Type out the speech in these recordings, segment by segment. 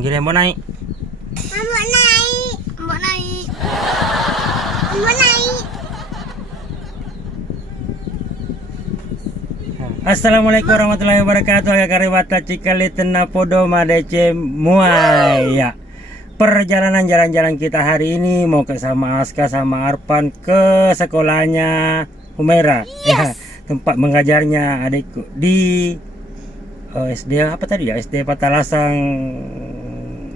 Panggil yang mau naik. Mau naik. Mau naik. Mau naik. Assalamualaikum warahmatullahi wabarakatuh. Kariwata cikali tena podo madece muaya. Perjalanan jalan-jalan kita hari ini mau ke sama Aska sama Arpan ke sekolahnya Humaira. Ya, tempat mengajarnya adikku di SD apa tadi ya? SD Patalasang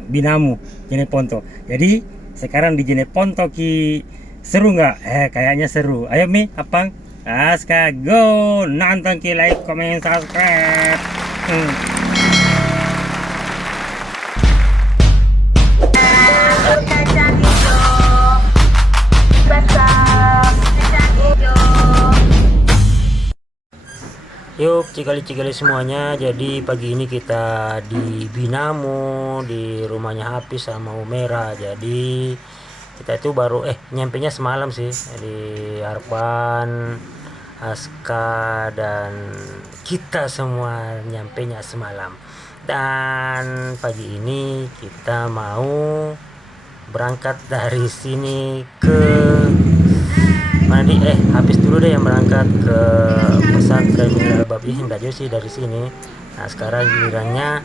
Binamu, Jeneponto. Jadi sekarang di Jeneponto ki seru nggak? Kayaknya seru. Ayo Mi, Apang, Aska, go! Nonton ki, like, comment, subscribe. Yuk cikali-cikali semuanya. Jadi pagi ini kita di Binamu, di rumahnya Hafiz sama Humaira. Jadi kita itu baru nyampenya semalam sih. Di Arpan, Aska dan kita semua nyampenya semalam. Dan pagi ini kita mau berangkat dari sini ke mana di Hafiz dulu deh yang berangkat ke pesantren Al-Bab Hinda sih dari sini. Nah sekarang gilirannya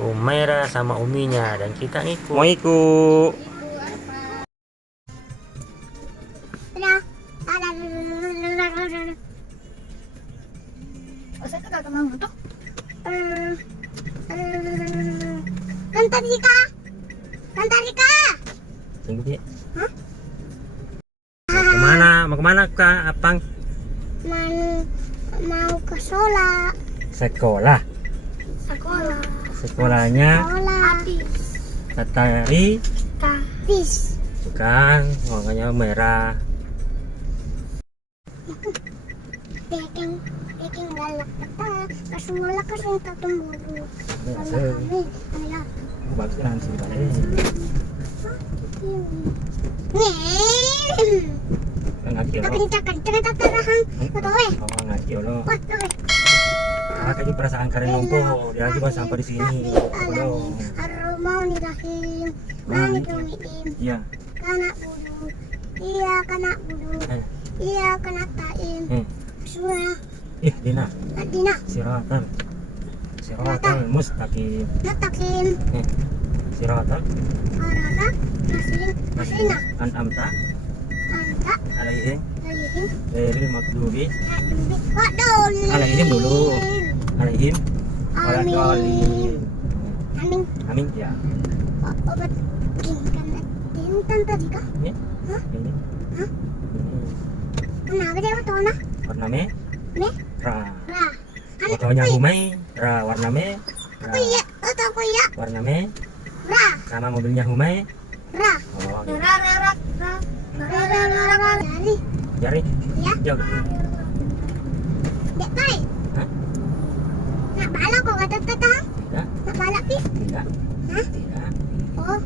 Humaira sama uminya dan kita ngikut. Mau ikut. Tunggu dia. Hah? Mau kemana Kak Apang? Mau ke sekolah. Sekolah. Sekolahnya Katari. Hafiz. Bukan, makanya merah. Peking galak kata kasumula kasing tatumburu. Bagus kan sih tadi. Ngakil lo. Kencang tatarahan. Betul. Oh, ngakil lo. Tadi perasaan karen lumpuh, dia lagi sampai di sini. Mau nirahim, mani tumiim. Iya. Kana budu. Iya kana budu. Iya kana taim. Surah. Dina. Dina. Siratan mustaqim. Natakim. Siratan. Arata. Masina. An'amta. Anta. Alaihim. Alaihim. Ghairil maghdubi. Waduh. Alaihim dulu. Alaihim. Amin. Amin ya. Obat tintan tadi kah? Ini. Hah? Ini. Hah? Kenapa dia warna? Warna merah. Ra. Fotonya Humay. Warna merah. Aku iya, aku iya. Warna merah. Ra. Sama mobilnya Humay. Ra. Oh, gitu. Ra. Jari. Ya. Jauh. Dek pai. Hah? Nak balak kok kata-kata? Tidak. Nak balak pi? Tidak. Hah? Tidak. Oh.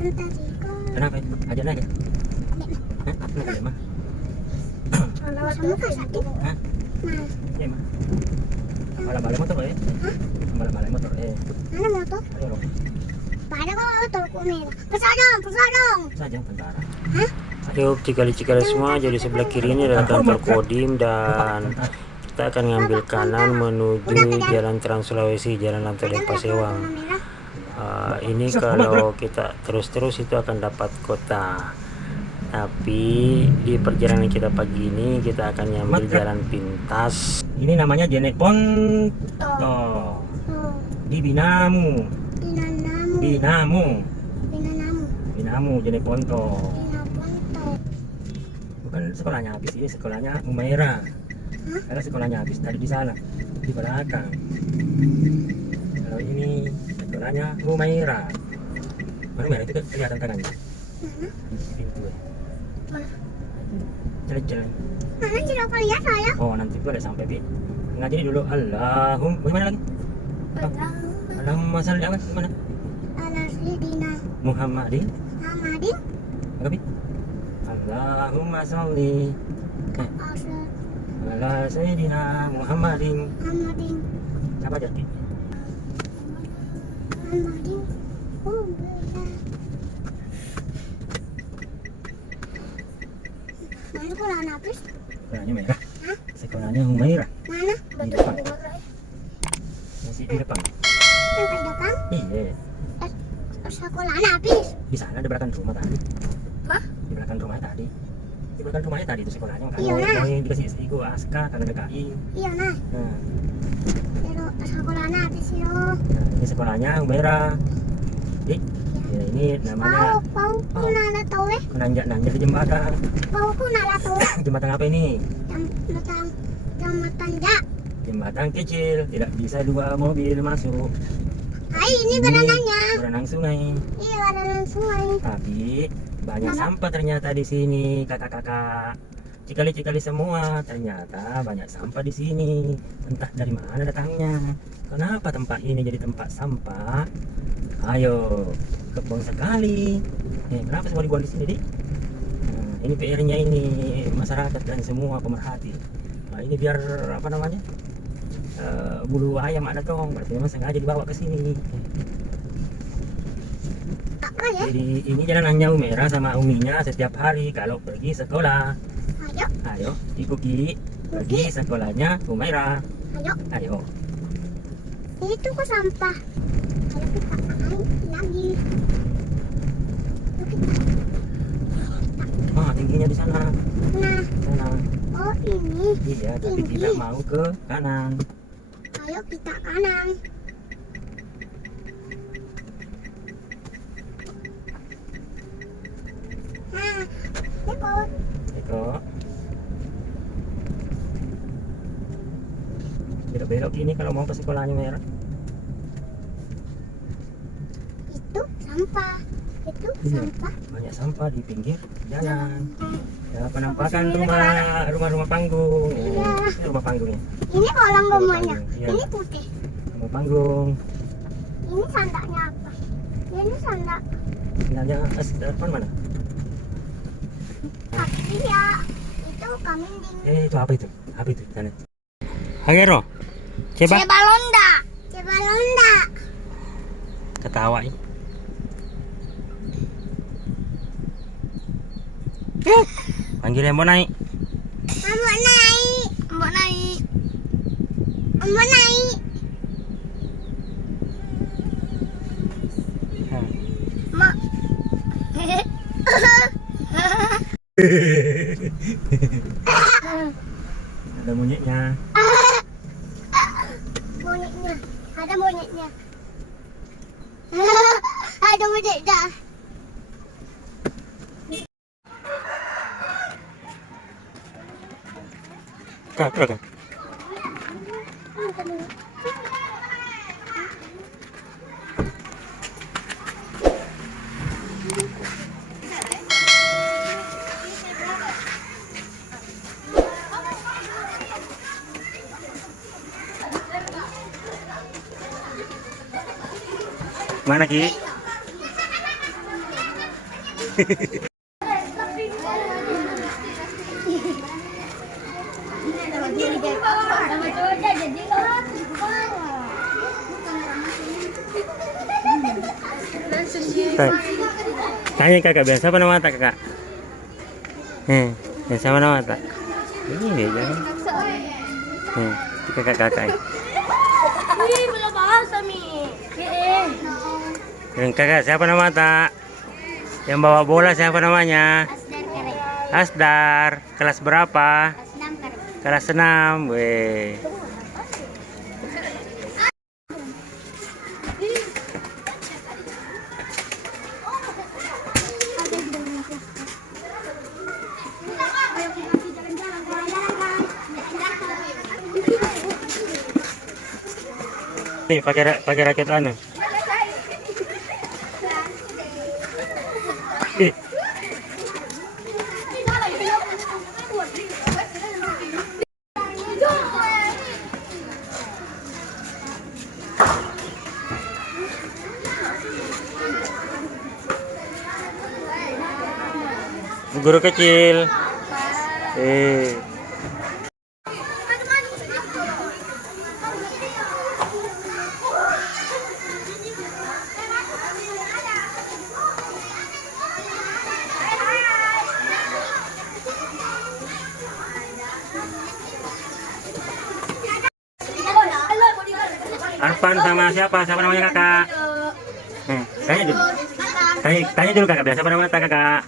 Entar jika. Kenapa itu? Aja naik. Hah? Kenapa mah? Sama kah sakit? Hah? Nah. Iya mah. Bala-bala motor Hah? Bala-bala motor Mana motor? Ayo loh. Pada kok motor ku merah. Pesadong. Saja tentara. Hah? Yuk cikali-cikali semua. Jadi sebelah kiri ini adalah kantor Kodim dan kita akan ngambil kanan menuju Jalan Trans Sulawesi, Jalan Lantai Pasewang. Ini kalau kita terus itu akan dapat kota. Tapi di perjalanan kita pagi ini kita akan nyambil jalan pintas. Ini namanya Jeneponto di Binamu. Binamu Jeneponto. Bukan sekolahnya Hafiz, ini sekolahnya Humaira. Karena sekolahnya Hafiz tadi di sana, di belakang. Kalau ini sekolahnya Humaira. Humaira itu kan kelihatan tangannya. Di pintu ya. Jalan-jalan. Mana tidak aku lihat saya? Oh nanti itu ada sampai Bi. Ngaji dulu. Gimana lagi? Allahumma shalli ala gimana? Ala Sayyidina Muhammadin. Muhammadin. Apa Bi? Allahumma shalli ala Sayyidina Muhammadin. Muhammadin. Apa jadi? Mading Umbera. Mana sekolah Nafis? Sekolahnya merah. Hah? Sekolahnya merah. Mana? Di depan. Masih di depan. Sampai depan? Iya. Sekolah Nafis? Di sana di belakang rumah tadi. Hah? Di belakang rumah tadi. Di belakang rumahnya tadi itu sekolahnya. Iya, nah. Mau yang dikasih iku Aska karena DKI. Iya nah. Nah, Pero sekolah Nafis yo. nah, ini sekolahnya merah. Ya, ini namanya Pau kunala tahu nanjak di jembatan. Pau kunala tahu. Jembatan apa ini? Jembatan jak. Jembatan kecil, tidak bisa 2 mobil masuk. Hai, ini berenangnya. Berenang sungai. Iya, berenang sungai. Tapi banyak sampah ternyata di sini, kakak-kakak. Cikali-cikali semua, ternyata banyak sampah di sini. Entah dari mana datangnya. Kenapa tempat ini jadi tempat sampah? Ayo, kebun sekali. Kenapa semua dibuang di sini, Dik? Nah, ini PR-nya ini masyarakat dan semua pemerhati. Nah, ini biar apa namanya? Bulu ayam ada dong, berarti memang sengaja dibawa ke sini. Apa ya? Jadi ini jalanannya Umera sama Uminya setiap hari kalau pergi sekolah. Ayo, Ayo, ikuti pergi sekolahnya Umera. ayo. Ayo. Itu kok sampah. Ayo kita naik lagi. Yuk kita. Tingginya di sana. Nah, Sana. oh ini. Iya, tapi Tinggi. tidak mau ke kanan. Ayo kita kanan. Nah, ikut. Eko. Belok-belok ini kalau mau ke sekolahnya Umera. Itu sampah. Itu Iya. sampah. Banyak sampah di pinggir jalan. Ya, penampakan rumah panggung. Iya. Ini rumah panggungnya. Ini kolam rumahnya. Iya. Ini putih. Rumah panggung. Ini sandaknya apa? Ini sandak Sebenarnya depan mana? kaki ya. Itu kambing. Itu apa itu? Apa itu? Sana. Hagero. Coba. Cebalonda. Cebalonda. Ketawa ini. Panggil yang mau naik. Mbok naik. Mbok naik. Mbok naik. Mak. Ada monyetnya. Monyetnya. Ada monyetnya. Ada monyetnya. Kak. Mana Ki? Tanya kakak, biasa apa nama tak kakak? Biasa apa nama tak? Ini dia jangan. Kakak. Wih, belum bahasa mi. Yang kakak siapa nama tak? Yang bawa bola siapa namanya? Asdar kare. Asdar. Kelas berapa? Asdam kare. Kelas 6. Weh. Nih pakai raket anu. Guru kecil. sarapan sama siapa? Siapa namanya kakak? Tanya dulu. Tanya dulu kakak. Biasa pada mana kakak?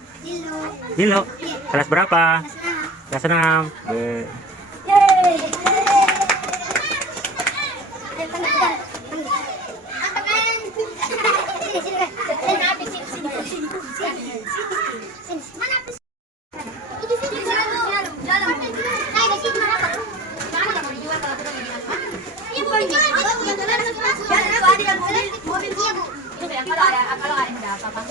Dilo. Kelas berapa? Kelas 6. Kalau ada apa-apa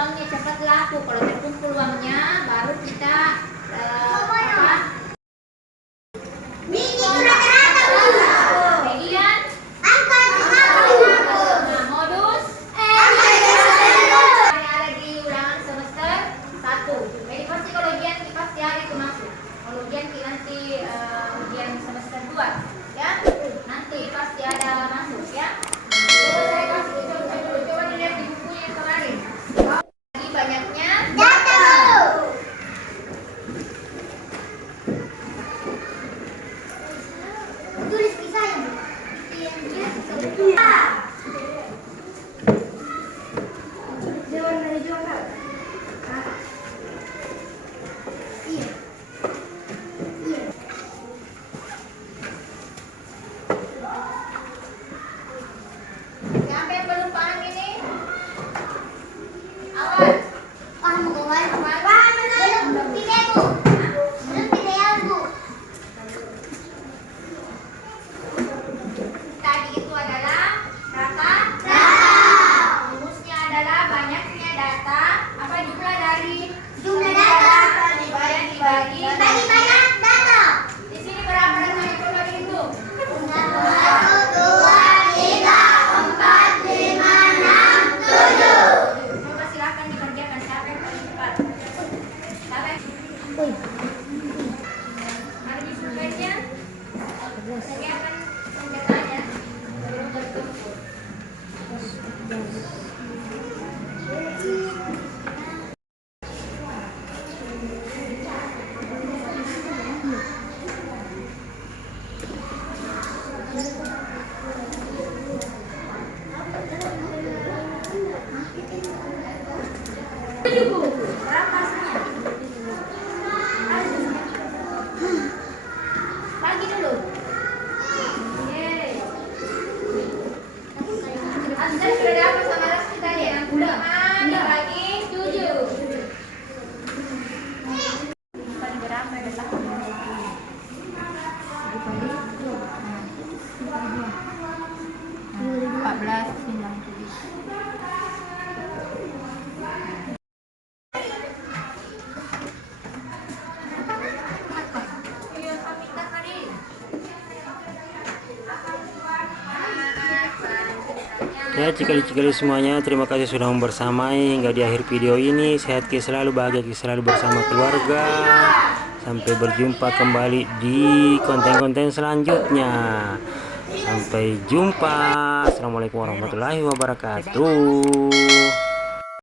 uangnya cepat laku. Kalau terkumpul uangnya baru kita Ya, cikali-cikali semuanya, terima kasih sudah membersamai hingga di akhir video ini. Sehat selalu, bahagia selalu bersama keluarga. Sampai berjumpa kembali di konten-konten selanjutnya. Sampai jumpa. Assalamualaikum warahmatullahi wabarakatuh.